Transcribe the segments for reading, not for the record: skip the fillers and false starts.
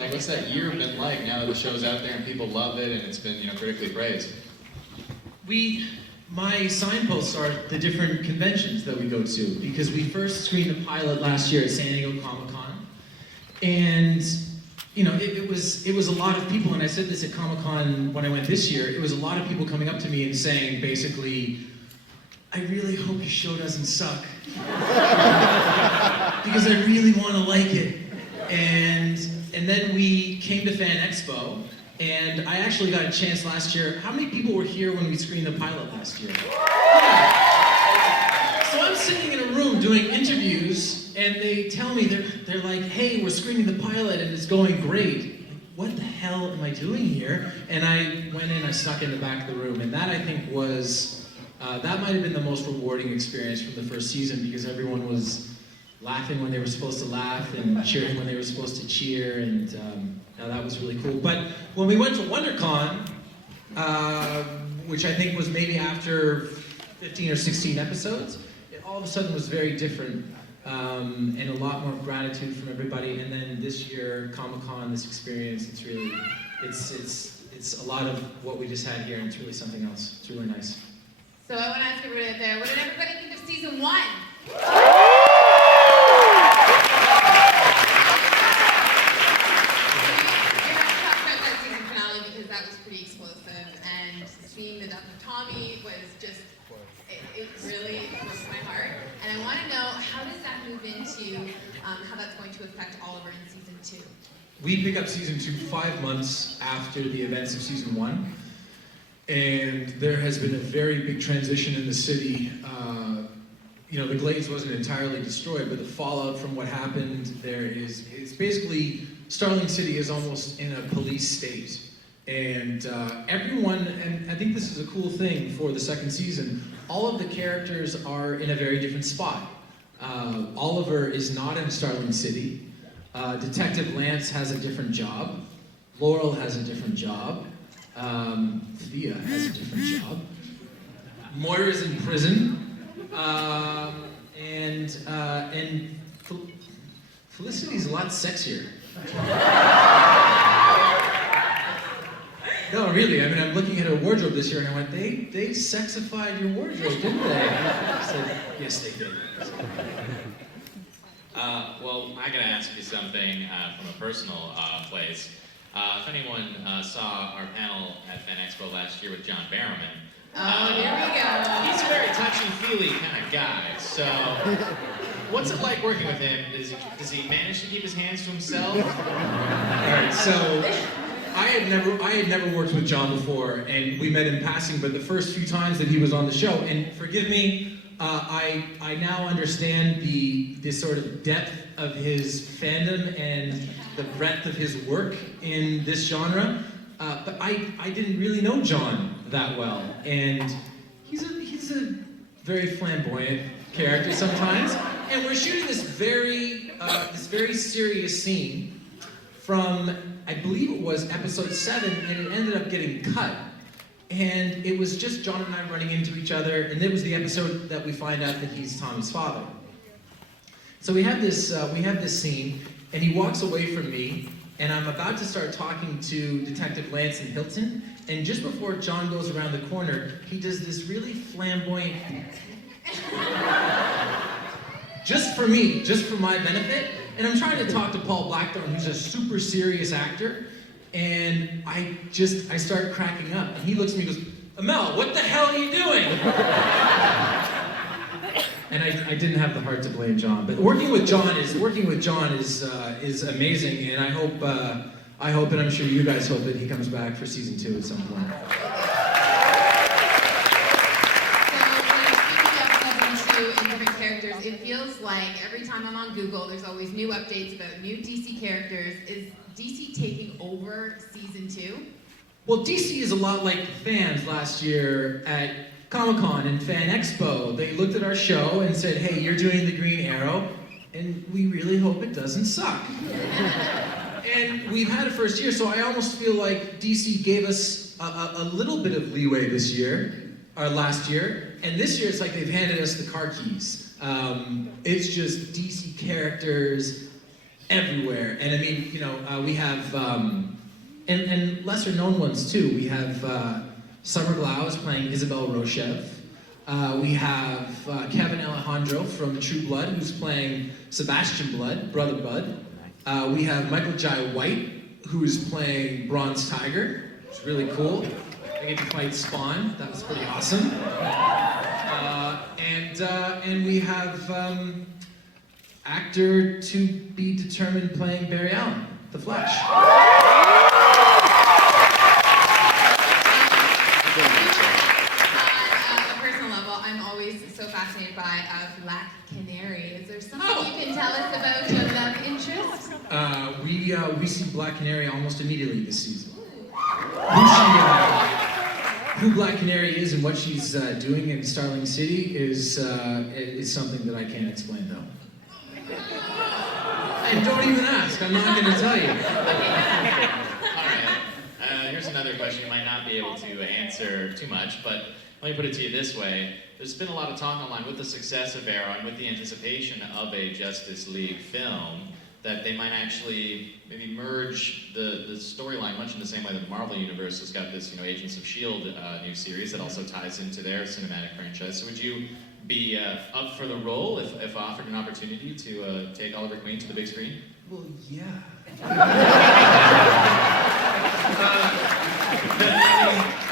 Like, what's that year been like now that the show's out there and people love it and it's been, critically praised? My signposts are the different conventions that we go to, because we first screened the pilot last year at San Diego Comic-Con, and it was a lot of people, and I said this at Comic-Con when I went this year. It was a lot of people coming up to me and saying basically, I really hope your show doesn't suck because I really want to like it. And then we came to Fan Expo, and I actually got a chance last year. How many people were here when we screened the pilot last year? Yeah. So I'm sitting in a room doing interviews, and they tell me, they're like, hey, we're screening the pilot and it's going great. What the hell am I doing here? And I went in, I snuck in the back of the room, and that I think was, that might have been the most rewarding experience from the first season, because everyone was laughing when they were supposed to laugh and cheering when they were supposed to cheer, and that was really cool. But when we went to WonderCon, which I think was maybe after 15 or 16 episodes, it all of a sudden was very different, and a lot more gratitude from everybody. And then this year, Comic-Con, this experience, it's really, it's a lot of what we just had here, and it's really something else. It's really nice. So I want to ask everybody out there, what did everybody think of season 1? That was pretty explosive, and seeing the death of Tommy was just, it really broke my heart. And I want to know, how does that move into how that's going to affect Oliver in season 2? We pick up season 2 5 months after the events of season 1, and there has been a very big transition in the city. The Glades wasn't entirely destroyed, but the fallout from what happened there it's basically, Starling City is almost in a police state. And everyone, and I think this is a cool thing for the second season, all of the characters are in a very different spot. Oliver is not in Starling City. Detective Lance has a different job. Laurel has a different job. Thea has a different job. Moira's in prison. And Felicity's a lot sexier. No, really. I mean, I'm looking at her wardrobe this year, and I went, they sexified your wardrobe, didn't they? I said, yes, they did. Well, I gotta ask you something from a personal place. If anyone saw our panel at Fan Expo last year with John Barrowman, Here we go. he's a very touchy-feely kind of guy. So, what's it like working with him? Does he manage to keep his hands to himself? All right, so I had never worked with John before, and we met in passing, but the first few times that he was on the show, and forgive me, I now understand the sort of depth of his fandom and the breadth of his work in this genre, but I didn't really know John that well, and he's a very flamboyant character sometimes, and we're shooting this very serious scene from, I believe it was episode 7, and it ended up getting cut. And it was just John and I running into each other, and it was the episode that we find out that he's Tommy's father. So we have this scene, and he walks away from me, and I'm about to start talking to Detective Lance and Hilton, and just before John goes around the corner, he does this really flamboyant, just for me, just for my benefit. And I'm trying to talk to Paul Blackthorne, who's a super serious actor, and I start cracking up. And he looks at me and goes, Amell, what the hell are you doing? And I didn't have the heart to blame John. But working with John is amazing, and I hope, and I'm sure you guys hope, that he comes back for season 2 at some point. It feels like every time I'm on Google, there's always new updates about new DC characters. Is DC taking over season 2? Well, DC is a lot like fans last year at Comic-Con and Fan Expo. They looked at our show and said, hey, you're doing the Green Arrow, and we really hope it doesn't suck. And we've had a first year, so I almost feel like DC gave us a little bit of leeway this year, or last year, and this year it's like they've handed us the car keys. It's just DC characters, everywhere. And I mean, we have, and lesser known ones too. We have Summer Glau is playing Isabel Rochev. We have Kevin Alejandro from True Blood, who's playing Sebastian Blood, Brother Bud. We have Michael Jai White, who's playing Bronze Tiger. It's really cool. I get to fight Spawn. That was pretty awesome. And we have actor to be determined playing Barry Allen, The Flash. So fascinated by Black Canary. Is there something you can tell us about your love interest? We see Black Canary almost immediately this season. Who Black Canary is and what she's doing in Starling City is something that I can't explain though. And don't even ask. I'm not going to tell you. All right. Here's another question you might not be able to answer too much, but let me put it to you this way. There's been a lot of talk online with the success of Arrow and with the anticipation of a Justice League film that they might actually maybe merge the storyline much in the same way that the Marvel Universe has got this, Agents of S.H.I.E.L.D. New series that also ties into their cinematic franchise. So would you be up for the role if offered an opportunity to take Oliver Queen to the big screen? Well, yeah.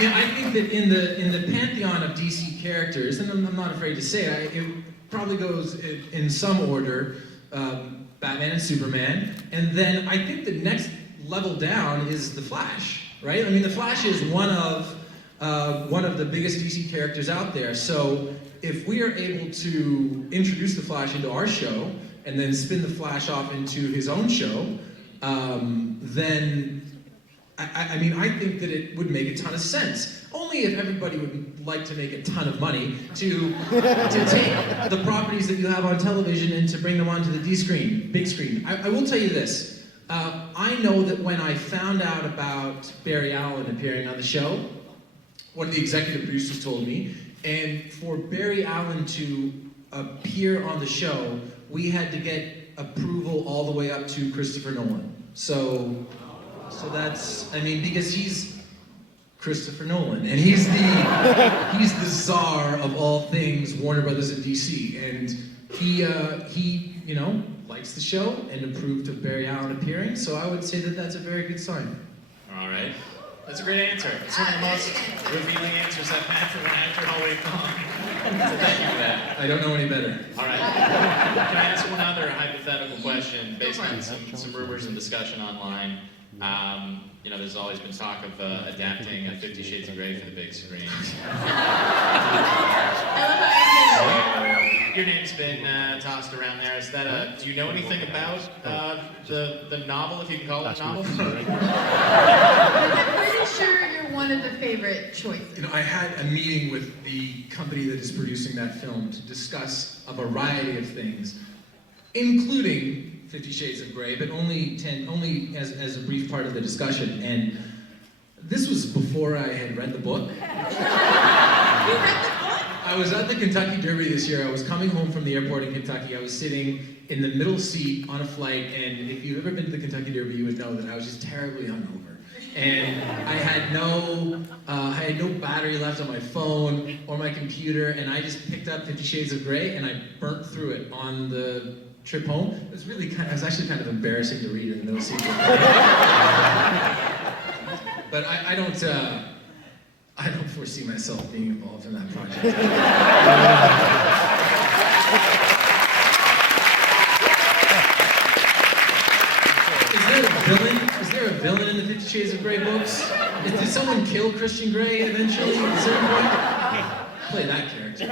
I think that in the pantheon of DC characters, and I'm not afraid to say it probably goes in some order, Batman and Superman, and then I think the next level down is the Flash, right? I mean, the Flash is one of the biggest DC characters out there. So if we are able to introduce the Flash into our show and then spin the Flash off into his own show, then I think that it would make a ton of sense. Only if everybody would like to make a ton of money to take the properties that you have on television and to bring them onto the big screen. I will tell you this. I know that when I found out about Barry Allen appearing on the show, one of the executive producers told me, and for Barry Allen to appear on the show, we had to get approval all the way up to Christopher Nolan. So that's, because he's Christopher Nolan, and he's the czar of all things Warner Brothers and DC, and he likes the show and approved of Barry Allen appearing, so I would say that that's a very good sign. All right. That's a great answer. It's one of the most revealing answers I've had from an actor all week long. So thank you for that. I don't know any better. All right. Can I ask one other hypothetical question based on some rumors and discussion online? There's always been talk of adapting 50 Shades of Grey for the big screen. Your name's been tossed around there. Is that do you know anything about the novel, if you can call it a novel? I'm pretty sure you're one of the favorite choices. I had a meeting with the company that is producing that film to discuss a variety of things, including 50 Shades of Grey, but only as a brief part of the discussion. And this was before I had read the book. You read the book? I was at the Kentucky Derby this year. I was coming home from the airport in Kentucky. I was sitting in the middle seat on a flight, and if you've ever been to the Kentucky Derby, you would know that I was just terribly hungover. And I had no battery left on my phone or my computer, and I just picked up 50 Shades of Grey and I burnt through it on the trip home. It was actually kind of embarrassing to read in the middle seat. But I don't foresee myself being involved in that project. Is there a villain in the 50 Shades of Grey books? Did someone kill Christian Grey eventually at a certain point? Play that character.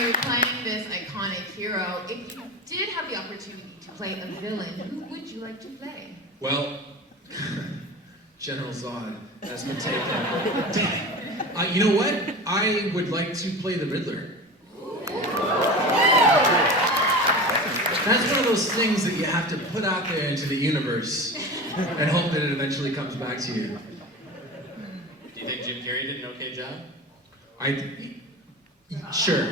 You're playing this iconic hero. If you did have the opportunity to play a villain, who would you like to play? Well, General Zod has been taken. You know what? I would like to play the Riddler. That's one of those things that you have to put out there into the universe and hope that it eventually comes back to you. Do you think Jim Carrey did an okay job? Sure. You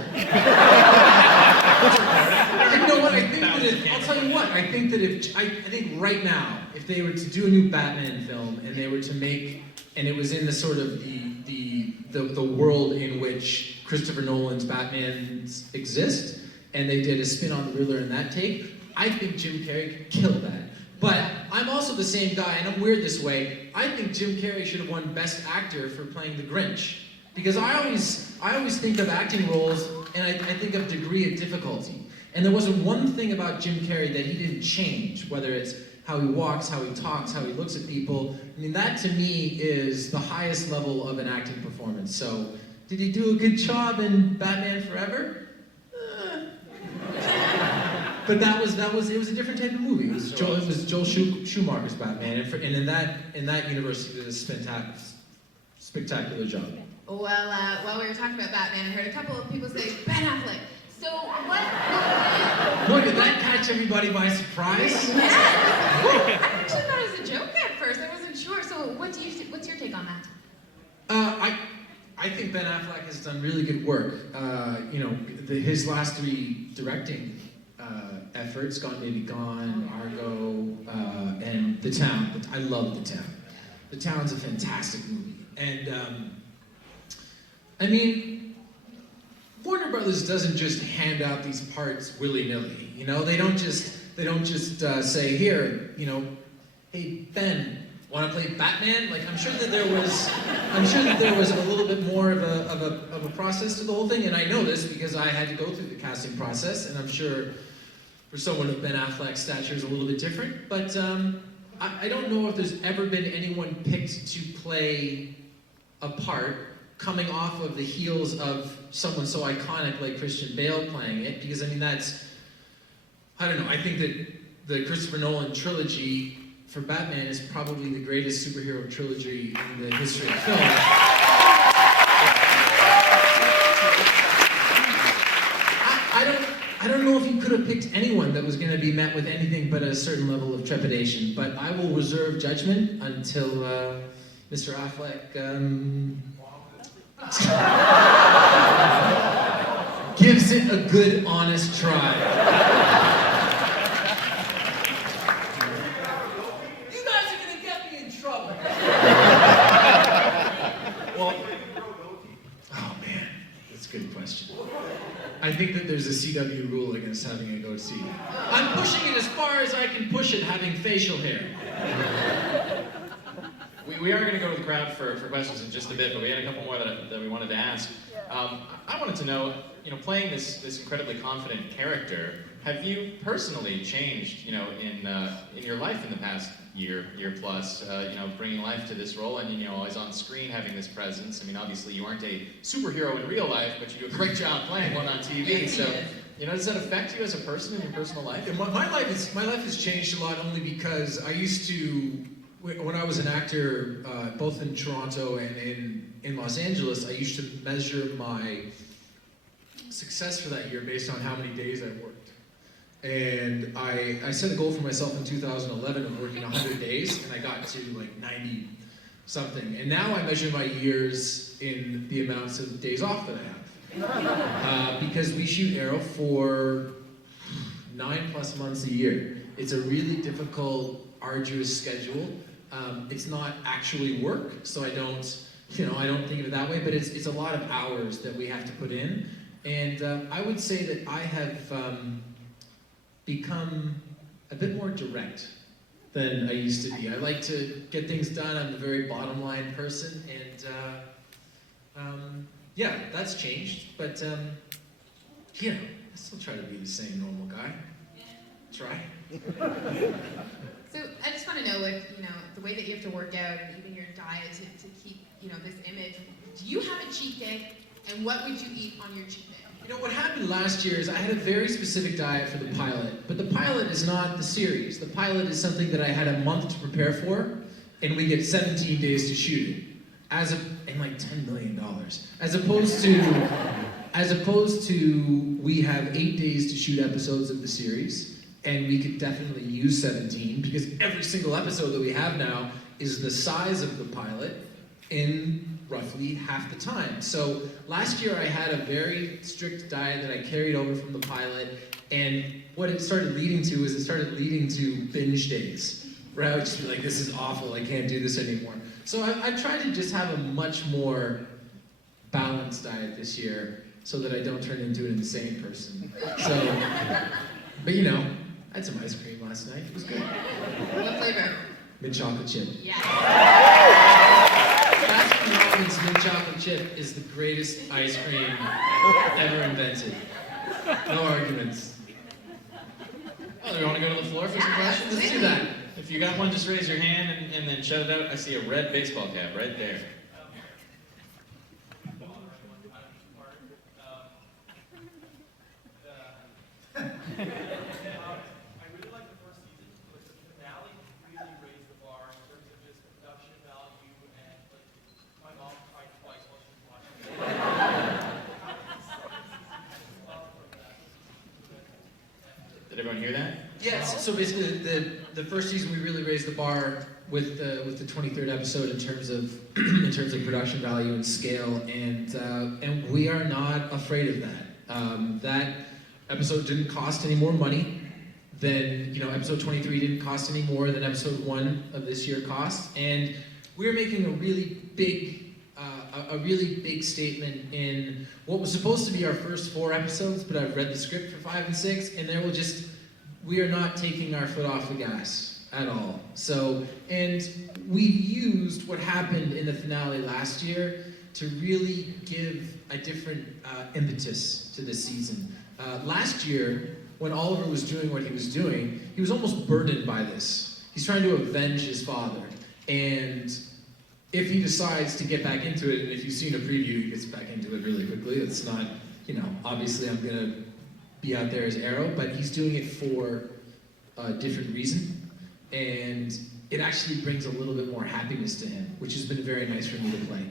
know what? I think that I'll tell you what. I think that I think right now, if they were to do a new Batman film and they were to make, and it was in the sort of the world in which Christopher Nolan's Batmans exist, and they did a spin on the Riddler in that take, I think Jim Carrey could kill that. But I'm also the same guy, and I'm weird this way. I think Jim Carrey should have won Best Actor for playing the Grinch. Because I always think of acting roles, and I think of degree of difficulty. And there wasn't one thing about Jim Carrey that he didn't change, whether it's how he walks, how he talks, how he looks at people. I mean, that to me is the highest level of an acting performance. So, did he do a good job in Batman Forever? But it was a different type of movie. It was Joel Schumacher's Batman, and in that universe, he did a spectacular job. Well, while we were talking about Batman, I heard a couple of people say Ben Affleck. So what? Boy, did that catch everybody by surprise? Yeah. I actually thought it was a joke at first. I wasn't sure. So what's your take on that? I think Ben Affleck has done really good work. His last 3 directing efforts, Gone Baby Gone, Argo, and The Town. I love The Town. The Town's a fantastic movie. And, I mean, Warner Brothers doesn't just hand out these parts willy-nilly. You know, they don't just say, here, hey, Ben, want to play Batman? Like, I'm sure that there was a little bit more of a process to the whole thing, and I know this because I had to go through the casting process, and I'm sure for someone of Ben Affleck's stature is a little bit different, but I don't know if there's ever been anyone picked to play a part coming off of the heels of someone so iconic like Christian Bale playing it, because I mean I don't know, I think that the Christopher Nolan trilogy for Batman is probably the greatest superhero trilogy in the history of film. I don't know if you could have picked anyone that was going to be met with anything but a certain level of trepidation, but I will reserve judgment until Mr. Affleck gives it a good, honest try. You guys are going to get me in trouble. Well, oh man, that's a good question. I think that there's a CW rule against having a goatee. I'm pushing it as far as I can push it, having facial hair. We are going to go to the crowd for questions in just a bit, but we had a couple more that we wanted to ask. I wanted to know, playing this incredibly confident character, have you personally changed, in your life in the past year plus, bringing life to this role and, always on screen having this presence? I mean, obviously you aren't a superhero in real life, but you do a great job playing one on TV. So, does that affect you as a person in your personal life? Yeah, my life has changed a lot only because I used to, when I was an actor, both in Toronto and in Los Angeles, I used to measure my success for that year based on how many days I worked. And I set a goal for myself in 2011 of working 100 days, and I got to like 90 something. And now I measure my years in the amounts of days off that I have. Because we shoot Arrow for 9+ months a year. It's a really difficult, arduous schedule. It's not actually work, so I don't think of it that way, but it's a lot of hours that we have to put in. And I would say that I have become a bit more direct than I used to be. I like to get things done. I'm a very bottom line person, and yeah, that's changed. But I still try to be the same normal guy. Try. So I just want to know, the way that you have to work out and even your diet to keep, this image. Do you have a cheat day? And what would you eat on your cheat day? What happened last year is I had a very specific diet for the pilot, but the pilot is not the series. The pilot is something that I had a month to prepare for, and we get 17 days to shoot it, and like $10 million. As opposed to we have 8 days to shoot episodes of the series, and we could definitely use 17 because every single episode that we have now is the size of the pilot in roughly half the time. So last year I had a very strict diet that I carried over from the pilot, and what it started leading to is it started leading to binge days, where I would just be like, this is awful, I can't do this anymore. So I've tried to just have a much more balanced diet this year so that I don't turn into an insane person. So, but you know, I had some ice cream last night, it was good. What flavor? Mint chocolate chip. Yeah. Baskin Robbins mint chocolate chip is the greatest ice cream ever invented. No arguments. Oh, do you want to go to the floor for some questions? Let's do that. If you got one, just raise your hand and then shout it out. I see a red baseball cap right there. I really like the first season, but the finale really raised the bar in terms of just production value and like my mom tried twice while she was watching. Did everyone hear that? Yes, so basically the first season we really raised the bar with the 23rd episode in terms of in terms of production value and scale, and we are not afraid of that. That episode didn't cost any more money than, you know, episode 23 didn't cost any more than episode 1 of this year cost, and we're making a really big statement in what was supposed to be our first 4 episodes, but I've read the script for 5 and 6, and we are not taking our foot off the gas at all. So, and we've used what happened in the finale last year to really give a different impetus to this season. Last year, when Oliver was doing what he was doing, he was almost burdened by this. He's trying to avenge his father, and if he decides to get back into it, and if you've seen a preview, he gets back into it really quickly. It's not, you know, obviously I'm gonna be out there as Arrow, but he's doing it for a different reason, and it actually brings a little bit more happiness to him, which has been very nice for me to play.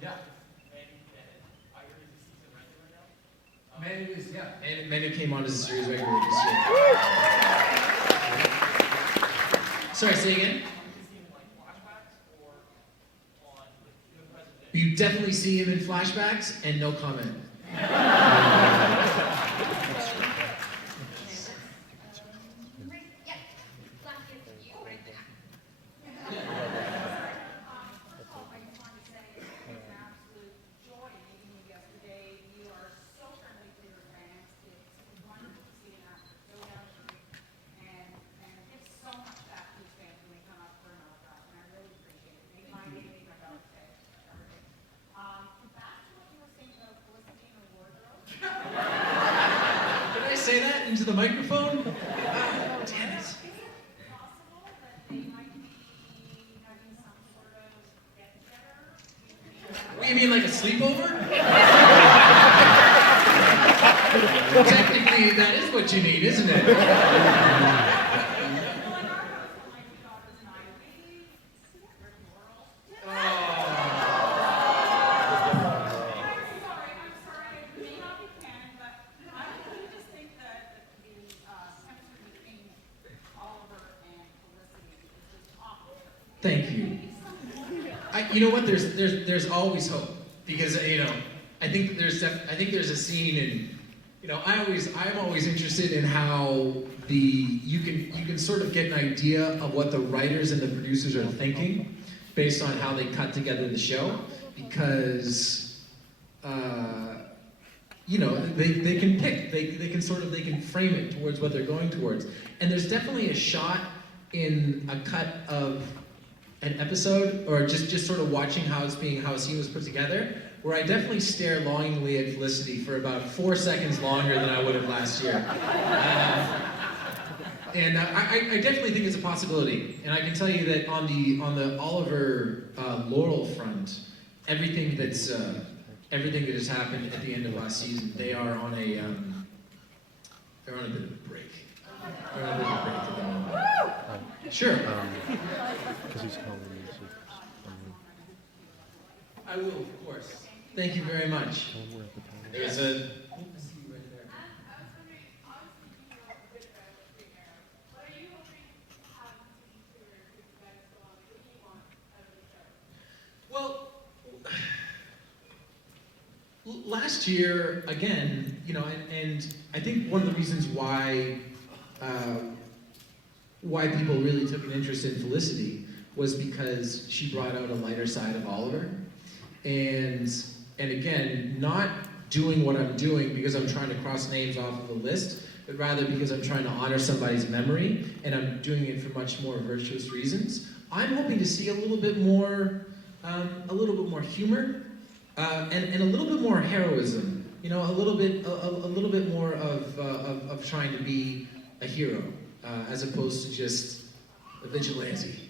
Yeah. Manu is, yeah. Manu came on as a series regular this year. Sorry, say again? You definitely see him in flashbacks, and no comment. Say that into the microphone? Oh, damn it. What, you mean like a sleepover? Technically, that is what you need, isn't it? Thank you. You know what? There's always hope, because you know I think there's a scene in, you know, I'm always interested in how you can sort of get an idea of what the writers and the producers are thinking based on how they cut together the show, because you know, they can pick, they can frame it towards what they're going towards, and there's definitely a shot in a cut of an episode, or just sort of watching how a scene was put together, where I definitely stare longingly at Felicity for about 4 seconds longer than I would have last year. And I definitely think it's a possibility. And I can tell you that on the Oliver Laurel front, everything that has happened at the end of last season, they're on a bit of a break. They're on a bit of a break at the moment. Sure. Because he's calling me. I will, of course. Thank you very much. There's a last year, again, you know, and I think one of the reasons why people really took an interest in Felicity was because she brought out a lighter side of Oliver. And again, not doing what I'm doing because I'm trying to cross names off of the list, but rather because I'm trying to honor somebody's memory, and I'm doing it for much more virtuous reasons. I'm hoping to see a little bit more humor, and a little bit more heroism. You know, a little bit more of trying to be a hero, as opposed to just a vigilante.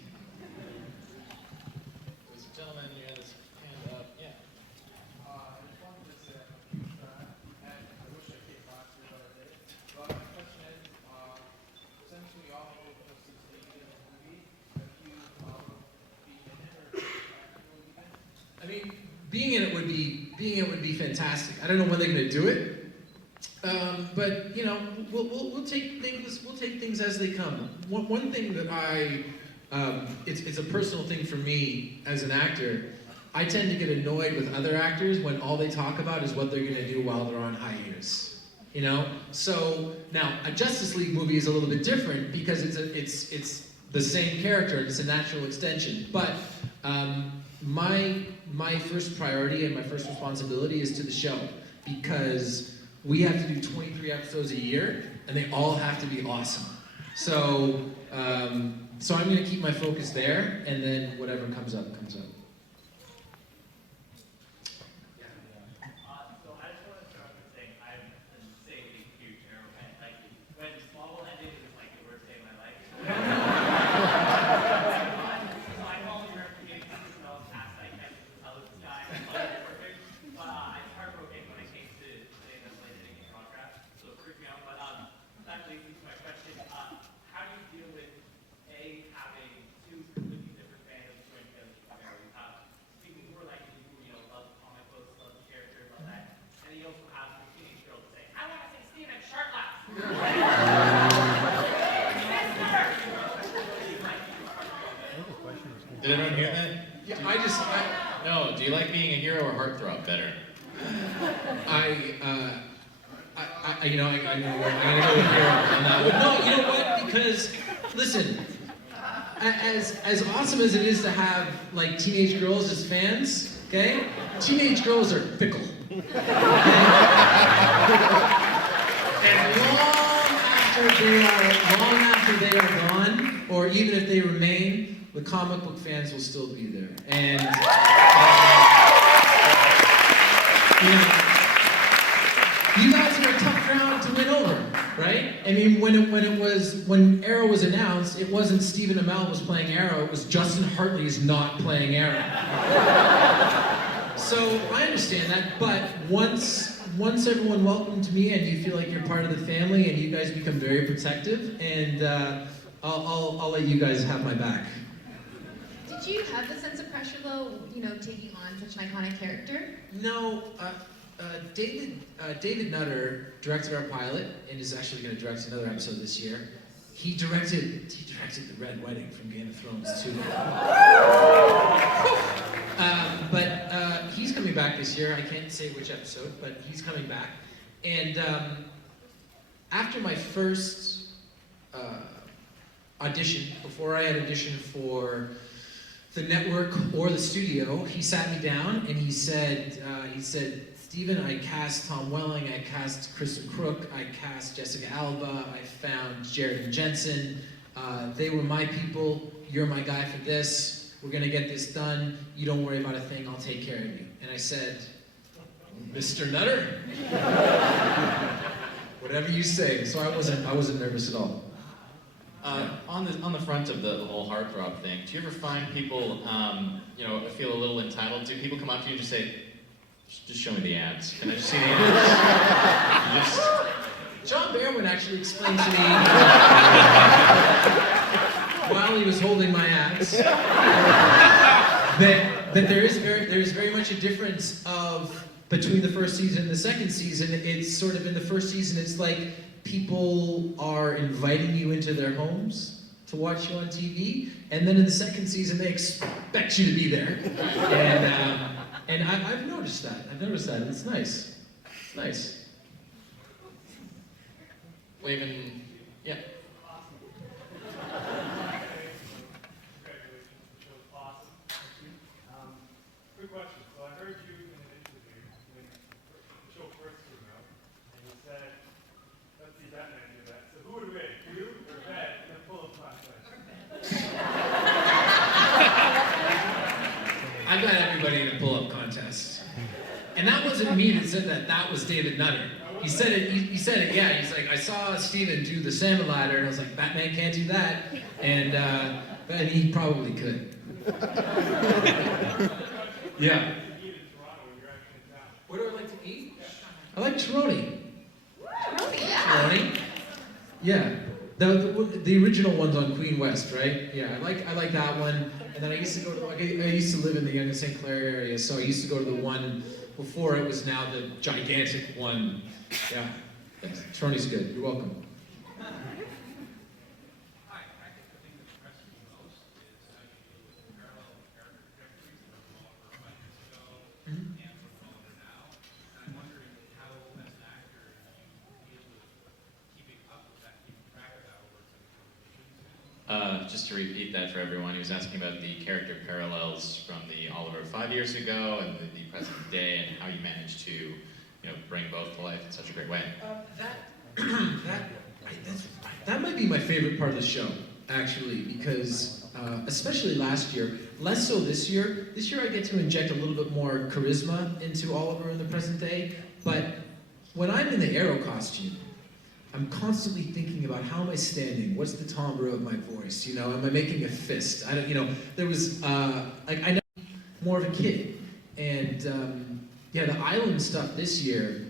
There's a gentleman, you had his hand up. Yeah. I just wanted to say I'm a huge fan, and I wish I came last year, but I did. But my question is, essentially, all of the stated in the movie, have you been in it or acting movie in? I mean, being in it would be fantastic. I don't know when they're going to do it, but you know, we'll take things as they come. One thing that it's a personal thing for me as an actor. I tend to get annoyed with other actors when all they talk about is what they're going to do while they're on hiatus. You know, so now a Justice League movie is a little bit different because it's the same character. It's a natural extension, but my first priority and my first responsibility is to the show, because we have to do 23 episodes a year and they all have to be awesome. So I'm going to keep my focus there, and then whatever comes up, comes up. So I just want to start with saying I'm an insanely huge Arrow fan. Like, when Smallville ended, it was like the worst day of my life. So I follow your beginning as well as past. I can't tell this guy. I thought you were perfect. But I was heartbroken when it came to saying that Blade didn't get contract. So it freaked me out. But that leads me to my question. How do you deal with having two completely different fandoms join together to compare? We have people who are like you know, love comic books, love the character, love that. And you also have the teenage girls say, I want to see Steven shirtless. Did everyone hear that? Yeah, No. Do you like being a hero or heartthrob better? I'm gonna go with hero on that one. No, you know what? Because listen, as awesome as it is to have like teenage girls as fans, okay? Teenage girls are fickle. Okay? And long after they are gone, or even if they remain, the comic book fans will still be there. And you know, you guys are a tough crowd to win over, right? I mean, when Arrow was announced, it wasn't Stephen Amell was playing Arrow, it was Justin Hartley is not playing Arrow. So I understand that, but once everyone welcomed me and you feel like you're part of the family and you guys become very protective, and I'll let you guys have my back. Did you have the sense of pressure though, you know, taking on such an iconic character? No, David Nutter directed our pilot and is actually going to direct another episode this year. He directed the Red Wedding from Game of Thrones too. But he's coming back this year. I can't say which episode, but he's coming back. And after my first audition, before I had auditioned for the network or the studio, he sat me down and he said, Steven, I cast Tom Welling, I cast Kristen Crook, I cast Jessica Alba, I found Jared and Jensen. They were my people, you're my guy for this, we're gonna get this done, you don't worry about a thing, I'll take care of you. And I said, Mr. Nutter? Whatever you say. So I wasn't nervous at all. On the front of the whole heartthrob thing, do you ever find people, feel a little entitled? Do people come up to you and just say, just show me the abs? Can I just see the abs? John Barrowman actually explained to me while he was holding my abs that there is very much a difference between the first season and the second season. It's sort of in the first season, it's like people are inviting you into their homes to watch you on TV, and then in the second season they expect you to be there. And I've noticed that. It's nice. Nice. Waving, yeah. Congratulations, the show's awesome. Thank you. Quick question. So I heard you in an interview when the show first came out, and you said, let's see Batman do that. So who would win, you or Bat in a pull-up contest? I got everybody in a pull-up contest. And that wasn't me that said that, that was David Nutter. He said it, yeah, he's like, I saw Steven do the salmon ladder, and I was like, Batman can't do that. And he probably could. Yeah. What do I like to eat? I like Chironi. Tony, yeah. Chironi? Yeah. The original one's on Queen West, right? Yeah, I like that one. And then I used to go to, like, I used to live in the Yonge St. Clair area, so I used to go to the one before it was now the gigantic one. Yeah. Thanks. Chironi's good. You're welcome. Hi, I think the thing that impressed me most is how you deal with the parallel character trajectories that were all over 5 years ago and what's all over now. And I'm wondering how, as an actor, you deal with keeping up with that, keeping track of that over some television. Just to repeat that for everyone, he was asking about the character parallels from the Oliver 5 years ago and the present day, and how you managed to, bring both to life in such a great way. That might be my favorite part of the show, actually, because especially last year, less so this year. This year I get to inject a little bit more charisma into Oliver in the present day, but when I'm in the Arrow costume, I'm constantly thinking about how am I standing? What's the timbre of my voice? Am I making a fist? I don't. There was I know more of a kid, and the island stuff this year.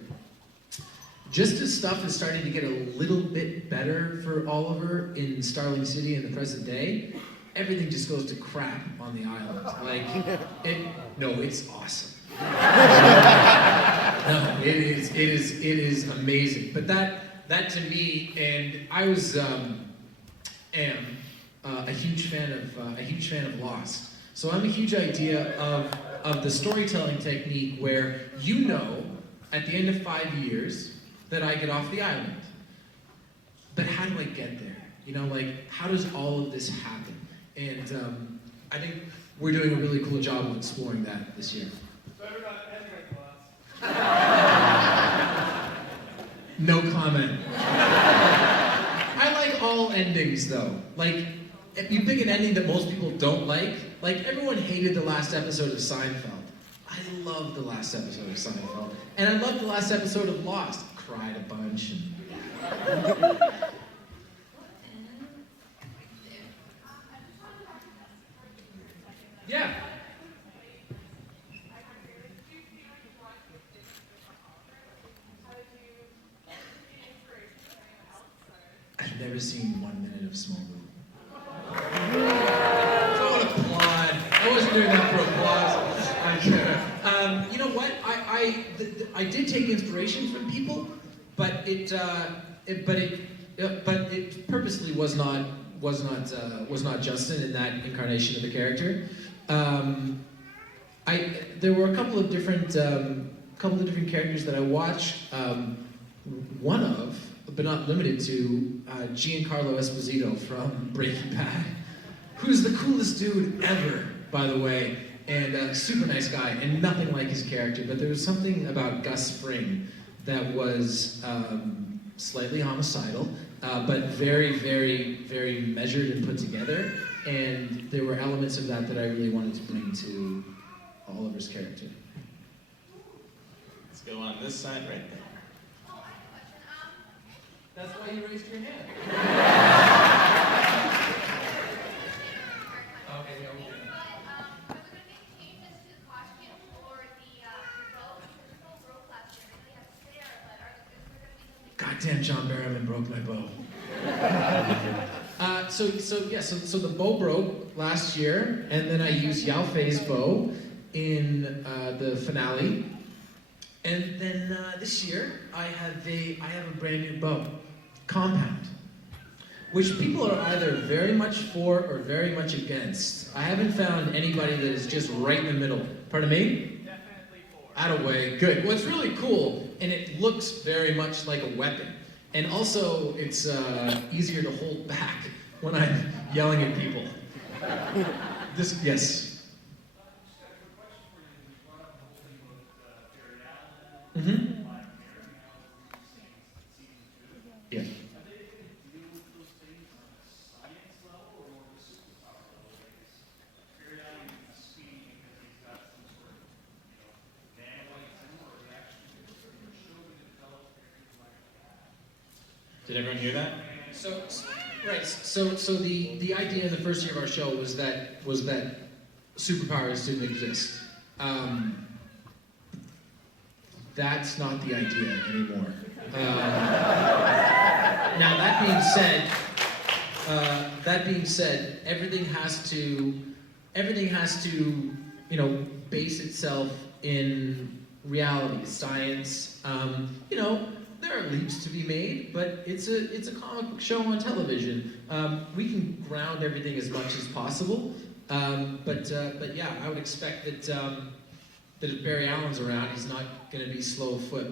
Just as stuff is starting to get a little bit better for Oliver in Starling City in the present day, everything just goes to crap on the island. It's awesome. No, it is amazing. But that to me, and I was am a huge fan of Lost. So I'm a huge idea of the storytelling technique where at the end of 5 years that I get off the island. But how do I get there? How does all of this happen? And I think we're doing a really cool job of exploring that this year. So I not ending like Lost. No comment. I like all endings though. If you pick an ending that most people don't like everyone hated the last episode of Seinfeld. I love the last episode of Seinfeld. And I love the last episode of Lost. Cried a bunch. Yeah. I've never seen 1 minute of Smallville. Don't applaud. I wasn't doing that for applause. You know what? I did take inspiration from people, but it purposely was not Justin in that incarnation of the character. There were a couple of different characters that I watched. One of, but not limited to, Giancarlo Esposito from Breaking Bad, who's the coolest dude ever, by the way, and super nice guy, and nothing like his character. But there was something about Gus Fring that was slightly homicidal, but very, very, very measured and put together. And there were elements of that I really wanted to bring to Oliver's character. Let's go on this side right there. That's why you raised your hand. Okay, yeah, we did. Goddamn, John Barrowman broke my bow. So the bow broke last year, and then I used Yao Fei's bow in the finale. And then this year, I have a brand new bow, Compound, which people are either very much for or very much against. I haven't found anybody that is just right in the middle. Pardon me? Definitely for. Out of way. Good. What's really cool and it looks very much like a weapon. And also, it's easier to hold back when I'm yelling at people. Yes. Mm-hmm. Yeah. Did everyone hear that? So the idea in the first year of our show was that superpowers didn't exist. That's not the idea anymore. Now that being said, everything has to base itself in reality, science. There are leaps to be made, but it's a comic book show on television. We can ground everything as much as possible, but yeah, I would expect that if Barry Allen's around, he's not going to be slow of foot.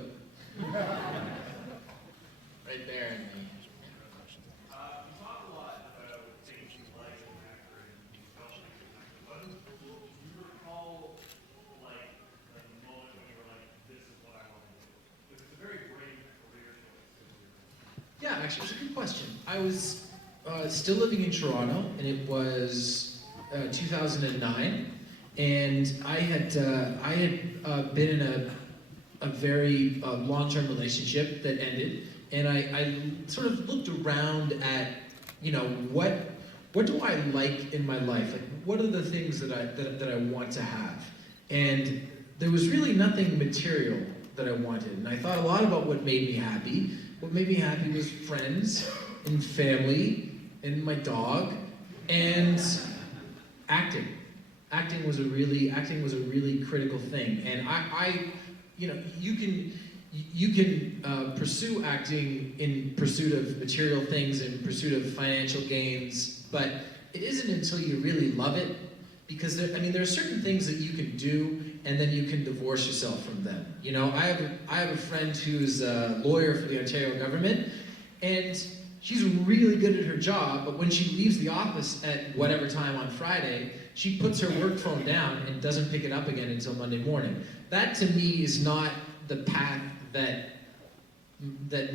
Right there in the... You talk a lot about things you like as an actor and you felt like an actor, but do you recall, like, the moment when you were like, this is what I want to do? Because it's a very brave career choice. Yeah, actually, it's a good question. I was still living in Toronto, and it was 2009, and I had been in a very long-term relationship that ended, and I sort of looked around at, what do I like in my life? Like, what are the things that I want to have? And there was really nothing material that I wanted, and I thought a lot about what made me happy. What made me happy was friends and family and my dog and acting. Acting was a really critical thing, and you can pursue acting in pursuit of material things, in pursuit of financial gains, but it isn't until you really love it, because there are certain things that you can do, and then you can divorce yourself from them. I have a friend who's a lawyer for the Ontario government, and she's really good at her job, but when she leaves the office at whatever time on Friday, she puts her work phone down and doesn't pick it up again until Monday morning. That, to me, is not the path that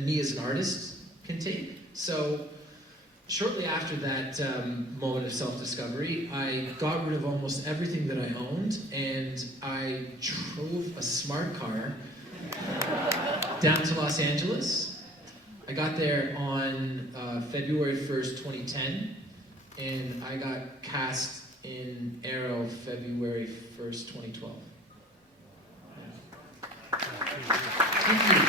me as an artist can take. So shortly after that moment of self-discovery, I got rid of almost everything that I owned, and I drove a smart car down to Los Angeles. I got there on February 1st, 2010, and I got cast in Arrow February 1st, 2012. Thank you.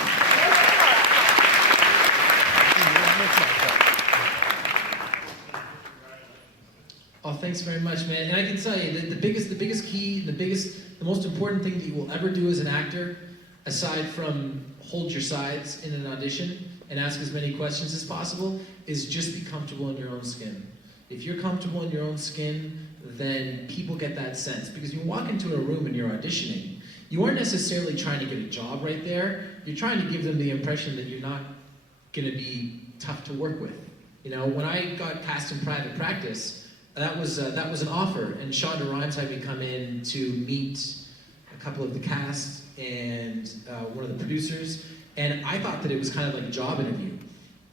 Oh, thanks very much, man. And I can tell you that the biggest key, the most important thing that you will ever do as an actor, aside from hold your sides in an audition and ask as many questions as possible, is just be comfortable in your own skin. If you're comfortable in your own skin, then people get that sense. Because you walk into a room and you're auditioning, you aren't necessarily trying to get a job right there. You're trying to give them the impression that you're not going to be tough to work with. When I got cast in Private Practice, that was an offer, and Shonda Rhimes had me come in to meet a couple of the cast and one of the producers, and I thought that it was kind of like a job interview.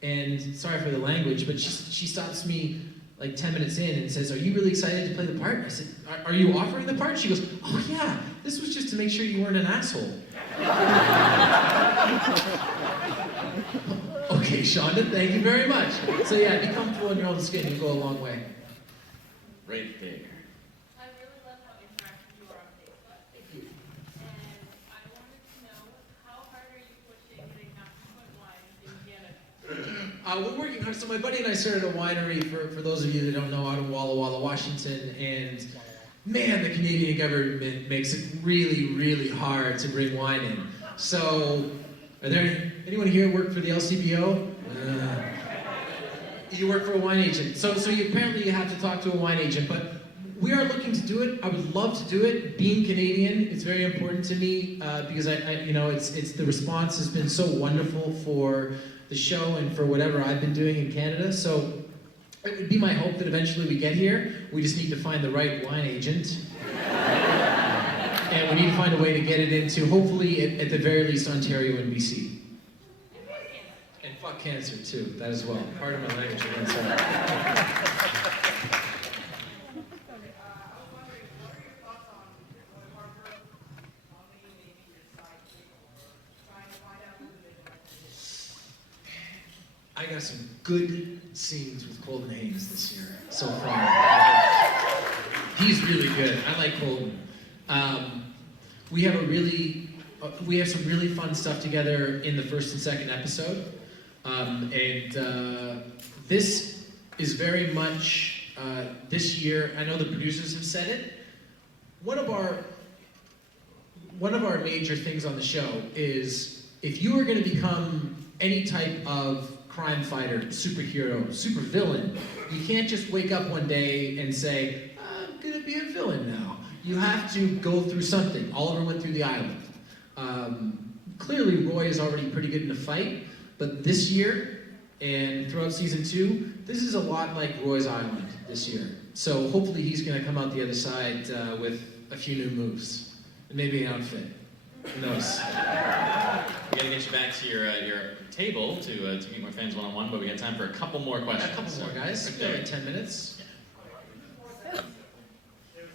And sorry for the language, but she stops me like 10 minutes in and says, "Are you really excited to play the part?" I said, "Are you offering the part?" She goes, "Oh yeah, this was just to make sure you weren't an asshole." Okay, Shonda, thank you very much. So yeah, be comfortable in your own skin, you'll go a long way. Right there. I really love how interactive you are on Facebook. Thank you. And I wanted to know, how hard are you pushing getting Napkin wine in Canada? We're working hard. So my buddy and I started a winery, for those of you that don't know, out in Walla Walla, Washington, and man, the Canadian government makes it really, really hard to bring wine in. So, are there anyone here work for the LCBO? You work for a wine agent. So apparently you have to talk to a wine agent, but we are looking to do it. I would love to do it. Being Canadian, it's very important to me because it's the response has been so wonderful for the show and for whatever I've been doing in Canada. So it would be my hope that eventually we get here. We just need to find the right wine agent. And we need to find a way to get it into, hopefully, at the very least, Ontario and BC. And fuck cancer, too, that as well. Part of my language again, sorry. I was wondering, what are your thoughts on what Harper nominating maybe his sidekick or trying to find out who they like? I got some good scenes with Colton Haynes this year, so far. He's really good. I like Colton. We have some really fun stuff together in the first and second episode, this is very much this year. I know the producers have said it. One of our major things on the show is if you are going to become any type of crime fighter, superhero, supervillain, you can't just wake up one day and say, I'm going to be a villain now. You have to go through something. Oliver went through the island. Clearly, Roy is already pretty good in a fight, but this year and throughout season 2, this is a lot like Roy's Island this year. So hopefully he's going to come out the other side with a few new moves and maybe an outfit. Who knows? We got to get you back to your table to meet more fans one-on-one, but we got time for a couple more questions. A couple more, guys. Right We've got there. like 10 minutes. There was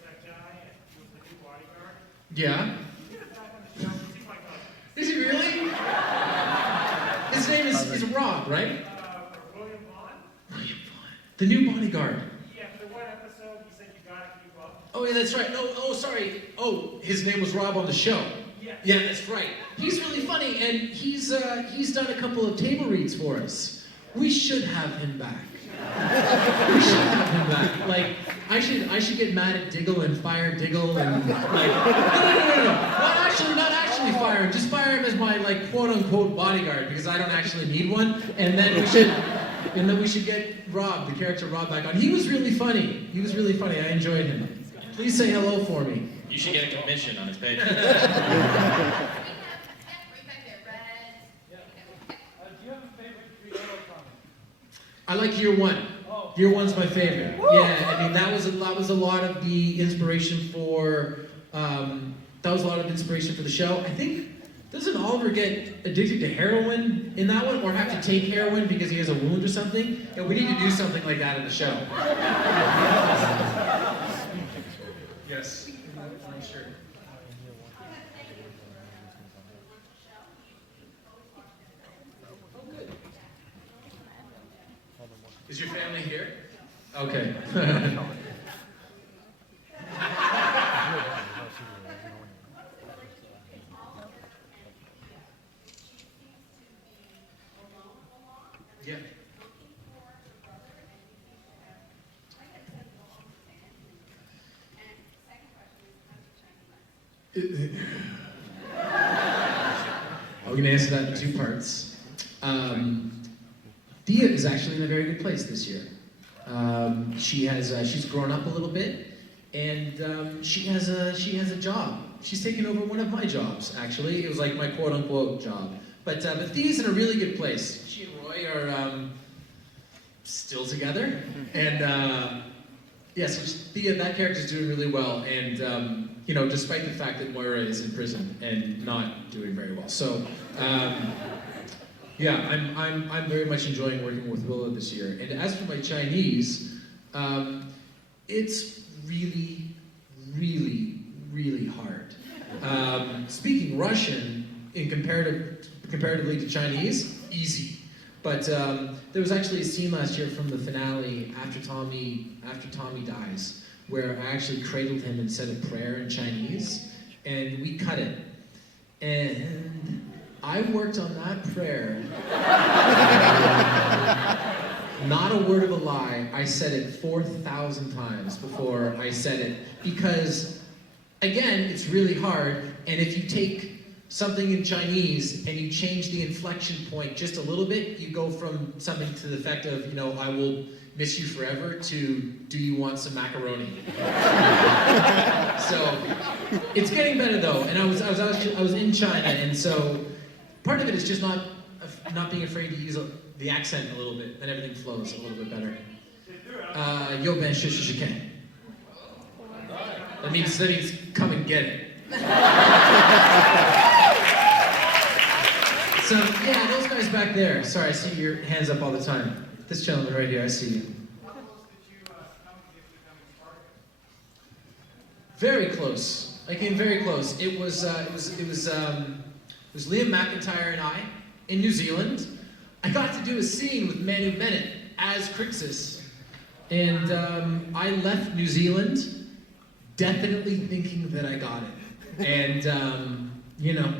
that guy with the new bodyguard. Yeah. He was back on the show. He seemed like Is he really? His name is Rob, right? William Vaughn. William Vaughn. The new bodyguard. Yeah, for the one episode, he said you gotta keep up. Oh, yeah, that's right. No, oh, sorry. Oh, his name was Rob on the show. Yeah. Yeah, that's right. He's really funny, and he's done a couple of table reads for us. We should have him back. We should have him back. Like, I should get mad at Diggle and fire Diggle and like no. Not actually fire him. Just fire him as my like quote unquote bodyguard because I don't actually need one. And then we should get Rob, the character Rob, back on. He was really funny. I enjoyed him. Please say hello for me. You should get a commission on his page. Right back there, red. Do you have a favorite Criollo comic? I like Year One. Oh. Year One's my favorite. Yeah, I mean that was a lot of the inspiration for the show. I think doesn't Oliver get addicted to heroin in that one, or have to take heroin because he has a wound or something? Yeah, we need to do something like that in the show. Yes. Sure. Is your family here? Okay. Yeah. I'm going to answer that in 2 parts. Thea is actually in a very good place this year. She's grown up a little bit, and she has a job. She's taken over one of my jobs. Actually, it was like my quote unquote job. But Thea's in a really good place. She and Roy are still together, and so Thea, that character's doing really well. And despite the fact that Moira is in prison and not doing very well, so. Yeah, I'm very much enjoying working with Willow this year. And as for my Chinese, it's really, really, really hard. Speaking Russian comparatively to Chinese, easy. But there was actually a scene last year from the finale after Tommy dies, where I actually cradled him and said a prayer in Chinese, and we cut it. And I worked on that prayer. Not a word of a lie. I said it 4,000 times before I said it. Because, again, it's really hard. And if you take something in Chinese and you change the inflection point just a little bit, you go from something to the effect of, you know, I will miss you forever to do you want some macaroni? So it's getting better though, and I was in China, and so part of it is just not being afraid to use the accent a little bit, then everything flows a little bit better. Yo ben shishiken. That means come and get it. So yeah, those guys back there. Sorry, I see your hands up all the time. This gentleman right here, I see you. How close did you come to becoming Spartacus? Very close. I came very close. It was Liam McIntyre and I in New Zealand. I got to do a scene with Manu Bennett as Crixus, and I left New Zealand definitely thinking that I got it. And you know,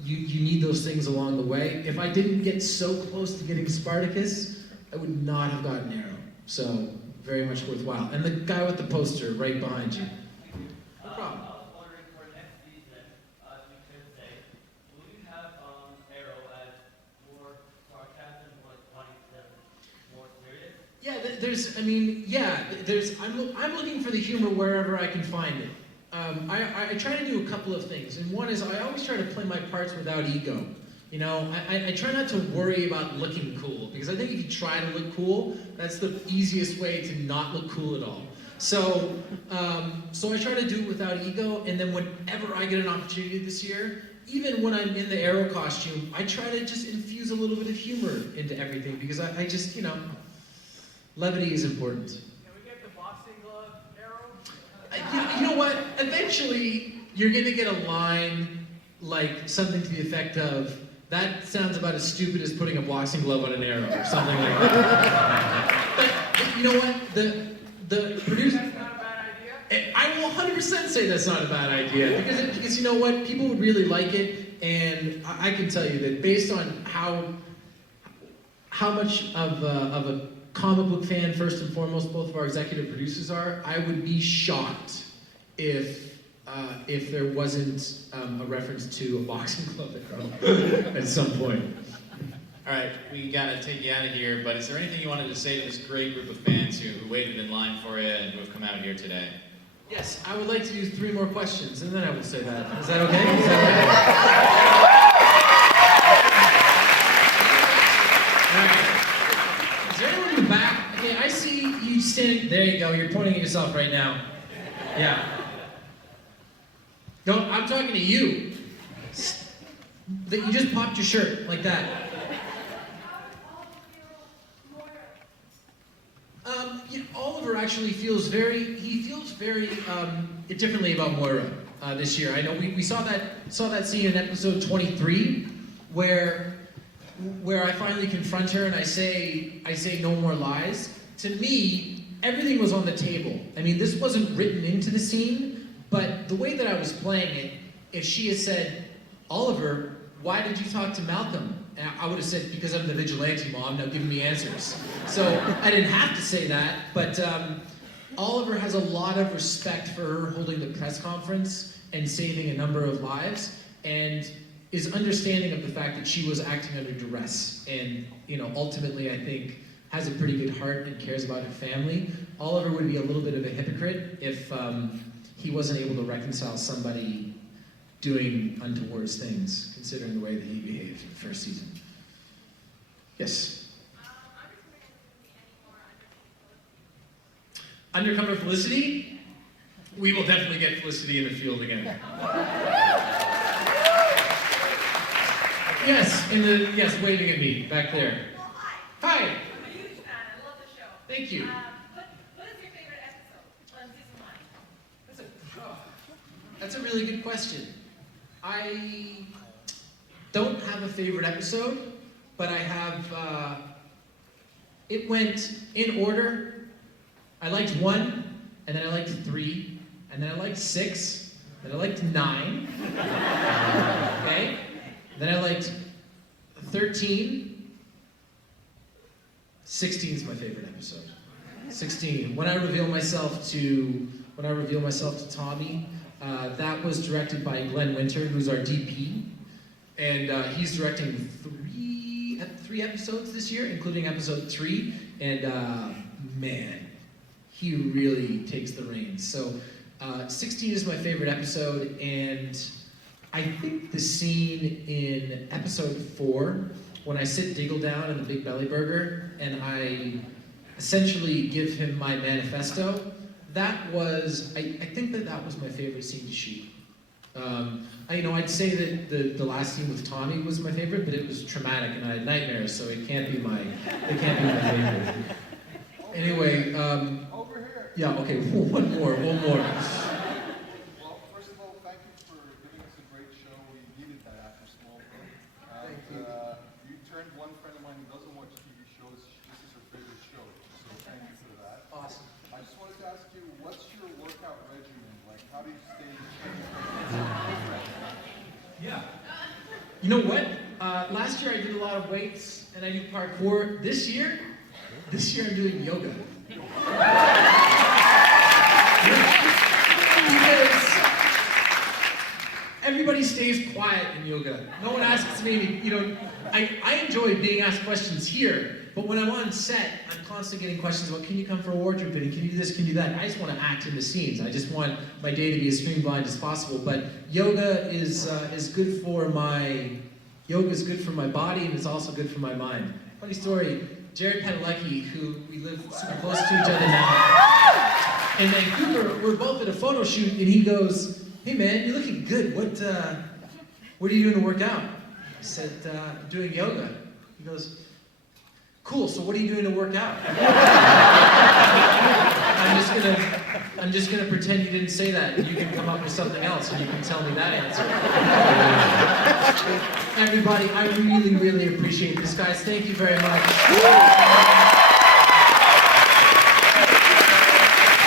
you need those things along the way. If I didn't get so close to getting Spartacus, I would not have gotten Arrow. So very much worthwhile. And the guy with the poster right behind you. No problem. I was wondering for next season, you could say, will you have Arrow as more sarcasm, more funny, more serious? Yeah, I'm looking for the humor wherever I can find it. I try to do a couple of things, and one is I always try to play my parts without ego. You know, I try not to worry about looking cool, because I think if you try to look cool, that's the easiest way to not look cool at all. So I try to do it without ego, and then whenever I get an opportunity this year, even when I'm in the Arrow costume, I try to just infuse a little bit of humor into everything, because I just, you know, levity is important. Can we get the boxing glove Arrow? You know what? Eventually, you're gonna get a line like something to the effect of, "That sounds about as stupid as putting a boxing glove on an arrow," or something like that. But you know what? The producer. That's not a bad idea. I will 100% say that's not a bad idea, because you know what? People would really like it, and I can tell you that based on how much of a comic book fan, first and foremost, both of our executive producers are, I would be shocked if there wasn't a reference to a boxing glove at some point. All right, we gotta take you out of here, but is there anything you wanted to say to this great group of fans who waited in line for you and who have come out here today? Yes, I would like to do 3 more questions, and then I will say that. Is that okay? Is that right? All right. Is there anyone in the back? Okay, I see you standing. There you go. You're pointing at yourself right now. Yeah. No, I'm talking to you. That you just popped your shirt like that. Yeah, Oliver actually feels very differently about Moira this year. I know we saw that scene in episode 23 where I finally confront her and I say no more lies. To me, everything was on the table. I mean, this wasn't written into the scene, but the way that I was playing it, if she had said, "Oliver, why did you talk to Malcolm?" And I would have said, "Because I'm the vigilante, Mom, now give me answers." So I didn't have to say that, but Oliver has a lot of respect for her holding the press conference and saving a number of lives, and is understanding of the fact that she was acting under duress. And, you know, ultimately, I think, has a pretty good heart and cares about her family. Oliver would be a little bit of a hypocrite if he wasn't able to reconcile somebody doing untoward things, considering the way that he behaved in the first season. Yes? Undercover Felicity? We will definitely get Felicity in the field again. Yes, waving at me, back there. Hi! I'm a huge fan. I love the show. Thank you. What is your favorite episode on season 1? That's a really good question. I don't have a favorite episode, but I have, it went in order. I liked 1, and then I liked 3, and then I liked 6, then I liked 9, okay? Then I liked 13. 16 is my favorite episode. 16. When I reveal myself to Tommy, That was directed by Glenn Winter, who's our DP. And he's directing three episodes this year, including episode 3. And man, he really takes the reins. So 16 is my favorite episode, and I think the scene in episode 4, when I sit Diggle down in the Big Belly Burger, and I essentially give him my manifesto, that was, I think that was my favorite scene to shoot. I'd say that the last scene with Tommy was my favorite, but it was traumatic and I had nightmares, so it can't be my favorite. Anyway, Over here. yeah, okay, one more. Well, first of all, thank you for giving us a great show. We needed that after Smallville. And you turned one friend of mine who doesn't watch TV shows. This is her favorite show. So thank you for that. Awesome. I just wanted to ask you, what's your workout regimen? Like, how do you stay? Yeah. You know what? Last year I did a lot of weights and I do parkour. This year I'm doing yoga. Because everybody stays quiet in yoga. No one asks me, I enjoy being asked questions here, but when I'm on set, I'm constantly getting questions about, can you come for a wardrobe fitting? Can you do this? Can you do that? I just want to act in the scenes. I just want my day to be as streamlined as possible. But yoga is good for my body, and it's also good for my mind. Funny story. Jared Padalecki, who we live super close to each other now, in Vancouver, we're both at a photo shoot, and he goes, "Hey man, you're looking good. What are you doing to work out?" I said, "I'm doing yoga." He goes, "Cool, so what are you doing to work out?" I'm just gonna pretend you didn't say that, and you can come up with something else, and you can tell me that answer. Everybody, I really, really appreciate this, guys. Thank you very much.